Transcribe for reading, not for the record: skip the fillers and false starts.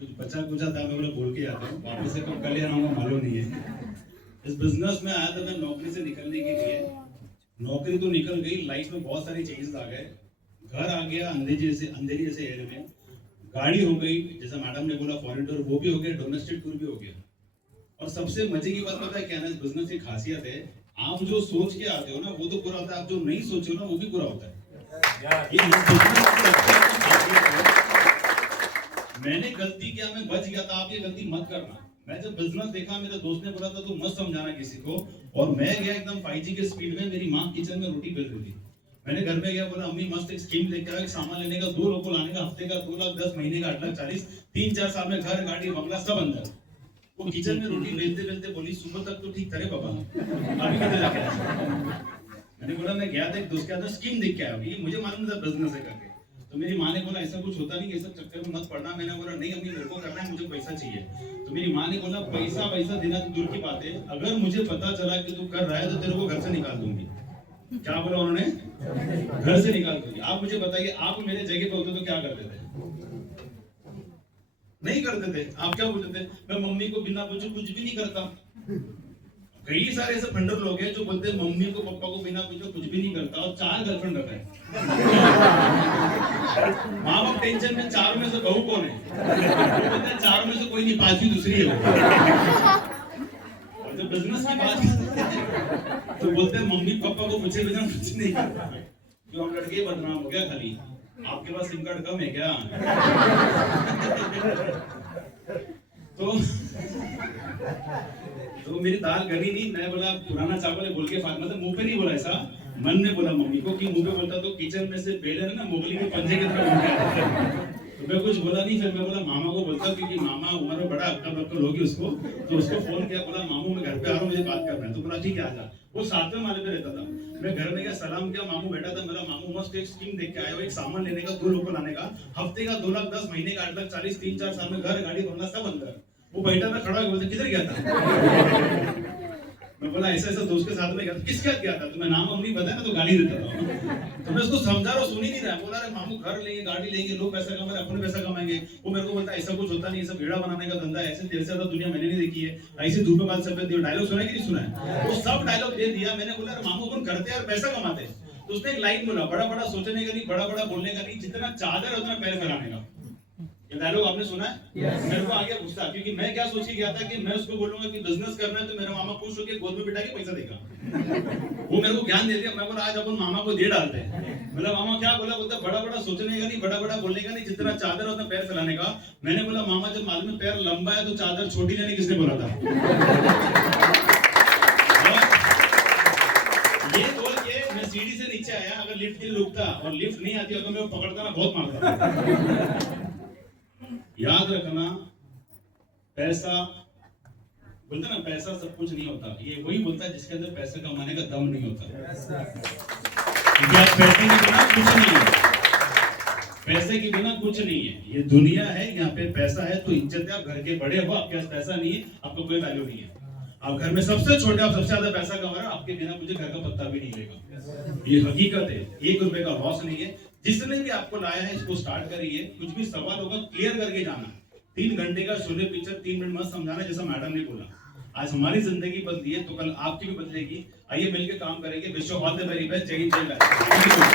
कुछ बचा कुचा था, मैं बोला बोल के आता हूँ, वापस से कब कल ही आऊंगा मालूम नहीं है। इस बिजनेस में आया था मैं नौकरी से निकलने के लिए। नौकरी तो निकल गई, लाइफ में बहुत सारी चेंजेस आ गए। घर आ गया अंधेरी जैसे एरिया में, गाड़ी हो गई, जैसा मैडम ने बोला फॉरेन टूर वो भी हो गया, डोमेस्टिक टूर भी हो गया। और सबसे मजे की बात पता है क्या है, इस बिजनेस की खासियत है, आप जो सोच के आते हो ना वो तो पूरा होता है, आप जो नहीं सोचे हो ना वो भी पूरा होता है। ये मैंने गलती किया, मैं बच गया था, आप ये गलती मत करना। मैं जब बिजनेस देखा, मेरे दोस्त ने बोला था तू मत समझाना किसी को, और मैं गया एकदम 5G के स्पीड में, मेरी माँ किचन में रोटी बेल रही थी। मैंने घर में गया, बोला अम्मी मस्त एक स्कीम लेके आया, सामान लेने का 2 लोग को लाने का, हफ्ते का 2 लाख 10, महीने का 8 लाख 40, 3-4 साल में घर गाड़ी बंगला सब अंदर। वो किचन में रोटी बेलते बेलते बोली सुबह तक तो ठीक करे बाबा, अभी किधर जाके। मैंने बोला मैं गया था एक दोस्त के अंदर स्कीम देख के आया, ये मुझे मालूम था बिजनेस है करके। तो मेरी माँ ने बोला ऐसा कुछ होता नहीं, ये सब चक्कर में मत पड़ना। मैंने बोला नहीं अम्मी मेरे को करना है, मुझे पैसा चाहिए। तो मेरी माँ ने बोला पैसा देना तो दूर की बात है, अगर मुझे पता चला कि तू कर रहा है तो तेरे को घर से निकाल दूंगी। क्या बोला उन्होंने? घर से निकाल दूंगी। आप मुझे बताइए, आप मेरे जगह पे होते तो क्या करते थे? नहीं करते थे। आप क्या बोलते थे? मैं मम्मी को बिना पूछे कुछ भी नहीं करता। कई सारे ऐसे फंडर लोग हैं जो बोलते हैं मम्मी को पापा को बिना पूछे कुछ भी नहीं करता, और 4 गर्लफ्रेंड रखा है। माँ बाप टेंशन में 4 में से बहू कौन है? वो बोलते हैं 4 में से कोई नहीं, 5वीं दूसरी है। और जब बिजनेस की बात तो बोलते हैं मम्मी पापा को पूछे बिना कुछ नहीं करता। क्यों हम लड़के बदनाम हो गया खाली? आपके पास सिम कार्ड कम है क्या? तो मेरी दाल गली नहीं, मैं बोला पुराना चावल है बोल के मतलब मुंह पे नहीं बोला ऐसा, मन में बोला मम्मी को, कि मुंह पे बोलता तो किचन में से बेलन ना मोगली के पंजे की तरह। तो मैं कुछ बोला नहीं, फिर मैं बोला मामा को बोलता, क्योंकि मामा उम्र में बड़ा अक्कल होगी उसको। तो उसको फोन किया, बोला मामू मैं घर पे आ रहा हूँ, मुझे बात करना है। तो बोला ठीक है आजा। वो 7वें माले पे रहता था। मैं घर में गया, सलाम किया, मामू बैठा था। मेरा मामू मस्त एक स्कीम देख के आया हो, एक सामान लेने का, 2 लोग को लाने का, हफ्ते का 2 लाख 10, महीने का 8 लाख 40, 3-4 साल में घर गाड़ी बंगला सब अंदर। वो बैठा था, खड़ा बोलते किधर गया था? मैं बोला ऐसा ऐसा दोस्त के साथ में गया था। किसके साथ गया था? तो मैं नाम अपनी बताया ना तो गाली देता था। तो मैं उसको समझा रहा, सुन ही नहीं रहा। बोला अरे मामू घर लेंगे, गाड़ी लेंगे, लोग पैसा कमा रहे, अपने पैसा कमाएंगे। वो मेरे को बोलता ऐसा कुछ होता नहीं, सब भेड़ा बनाने का धंधा है, ऐसे तेरे से ज्यादा दुनिया मैंने नहीं देखी है, ऐसे धूप बात सब दिया। डायलॉग सुना है कि नहीं सुना है? वो सब डायलॉग दे दिया। मैंने बोला अरे मामू अपन करते यार, पैसा कमाते। तो उसने एक लाइन बोला, बड़ा बड़ा सोचने का नहीं, बड़ा बड़ा बोलने का नहीं, जितना चादर उतना पैर फैलाने का। ये डायलॉग आपने सुना है? yes. मेरे को आ गया गुस्सा, क्योंकि मैं क्या सोच के गया था कि मैं उसको बोलूंगा कि बिजनेस करना है तो मेरा मामा खुश होकर गोद में बिठा के पैसा देगा। वो मेरे को ज्ञान दे दिया। मैं बोला आज अपन मामा को दे डालते हैं। बोला मामा क्या बोला? बोलता बड़ा बड़ा सोचने का नहीं, बड़ा बड़ा बोलने का नहीं, जितना चादर उतना पैर फैलाने का। मैंने बोला मामा जब मालूम है पैर लंबा है तो चादर छोटी लेने किसने बोला था? ये बोल के मैं सीढ़ी से नीचे आया, अगर लिफ्ट के लिए रुकता और लिफ्ट नहीं आती तो मैं पकड़ता ना, बहुत मारता। याद रखना, पैसा बोलते ना पैसा सब कुछ नहीं होता, ये वही बोलता है जिसके अंदर पैसा कमाने का दम नहीं होता। पैसे के बिना कुछ नहीं है, पैसे के बिना कुछ नहीं है। ये दुनिया है, यहाँ पे पैसा है तो इज्जत है। आप घर के बड़े हो, आपके पास पैसा नहीं है, आपको कोई वैल्यू नहीं है। आप घर में सबसे छोटे, आप सबसे ज्यादा पैसा कमा रहे हो, आपके बिना मुझे घर का पत्ता भी नहीं लेगा। ये हकीकत है, 1 रुपए का लॉस नहीं है। जिसने भी आपको लाया है इसको स्टार्ट करिए, कुछ भी सवाल होगा क्लियर करके जाना। 3 घंटे का शोले पिक्चर 3 मिनट मत समझाना, जैसा मैडम ने बोला। आज हमारी जिंदगी बदली है तो कल आपकी भी बदलेगी। आइए मिलकर काम करेंगे। Wish you all the very best. जय हिंद, जय भारत।